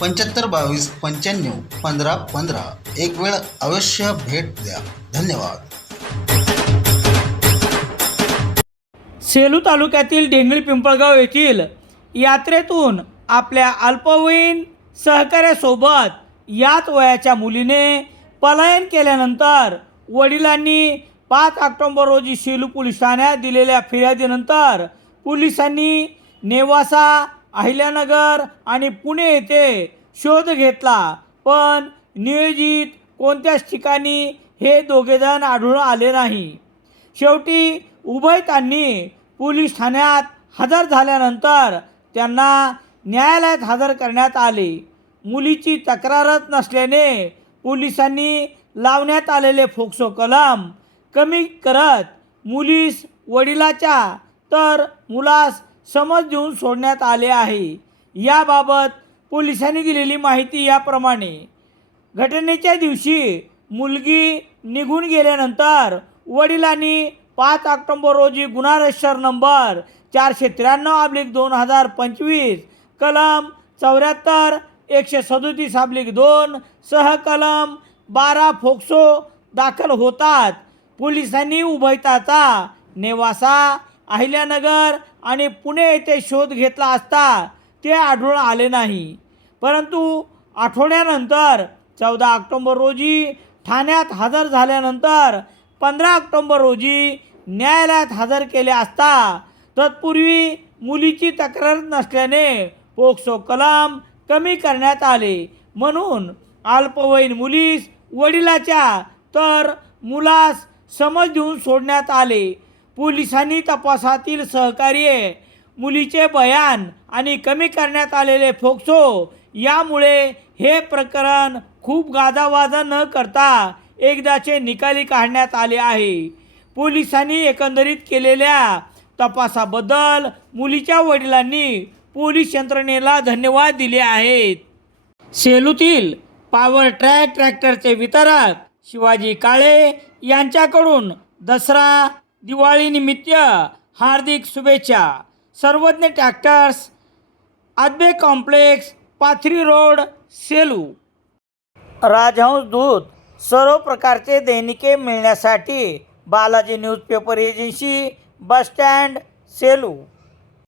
पंच्याहत्तर बावीस पंच्याण्णव पंधरा पंधरा. एक वेळ अवश्य भेट द्या. धन्यवाद. सेलू तालुक्यातील ढेंगळी पिंपळगाव येथील यात्रेतून आपल्या अल्पवयीन सहकार्यासोबत याच वयाच्या मुलीने पलायन केल्यानंतर वडिलांनी पाच ऑक्टोंबर रोजी सेलू पोलीस ठाण्यात दिलेल्या फिर्यादीनंतर पोलिसांनी नेवासा अहिल्यानगर आणि पुणे येथे शोध घेतला. पण नियोजित कोणत्याच ठिकाणी हे दोघेजण आढळून आले नाही. शेवटी उभयतांनी पोलीस ठाण्यात हजर झाल्यानंतर त्यांना न्यायालयात हजर करण्यात आले. मुलीची तक्रारच नसल्याने पोलिसांनी लावण्यात आलेले फोक्सो कलम कमी करत मुलीस वडिलाच्या तर मुलास समज देऊन सोडण्यात आले आहे. याबाबत पोलिसांनी दिलेली माहिती याप्रमाणे घटनेच्या दिवशी मुलगी निघून गेल्यानंतर वडिलांनी पाच ऑक्टोंबर रोजी गुन्हा रजिस्टर नंबर चारशे त्र्याण्णव आब्लिक दोन हजार पंचवीस कलम चौऱ्याहत्तर एकशे सदोतीस आब्लिक दोन सह कलम बारा फोक्सो दाखल होतात. पोलिसांनी उभयताचा नेवासा अहिल्यानगर आणि पुणे येथे शोध घेतला असता ते आढळून आले नाही. परंतु आठवड्यानंतर चौदा ऑक्टोंबर रोजी ठाण्यात हजर झाल्यानंतर पंधरा ऑक्टोंबर रोजी न्यायालयात हजर केले असता तत्पूर्वी मुलीची तक्रार नसल्याने पोक्सो कलम कमी करण्यात आले. म्हणून अल्पवयीन मुलीस वडिलाच्या तर मुलास समज देऊन सोडण्यात आले. पोलिसांनी तपासातील सहकार्य मुलीचे बयान आणि कमी करण्यात आलेले फोक्सो यामुळे हे प्रकरण खूप गाजावाजा न करता एकदाचे निकाली काढण्यात आले आहे. पोलिसांनी एकंदरीत केलेल्या तपासाबद्दल मुलीच्या वडिलांनी पोलीस यंत्रणेला धन्यवाद दिले आहेत. सेलूतील पॉवर ट्रॅक ट्रॅक्टरचे वितरक शिवाजी काळे यांच्याकडून दसरा दिवाळीनिमित्त हार्दिक शुभेच्छा. Sarvagya tractors Adbe complex Pathri road Selu. Rajhans दूध सर्व प्रकारचे दैनिके मिळण्यासाठी Balaji newspaper agency bus stand Selu.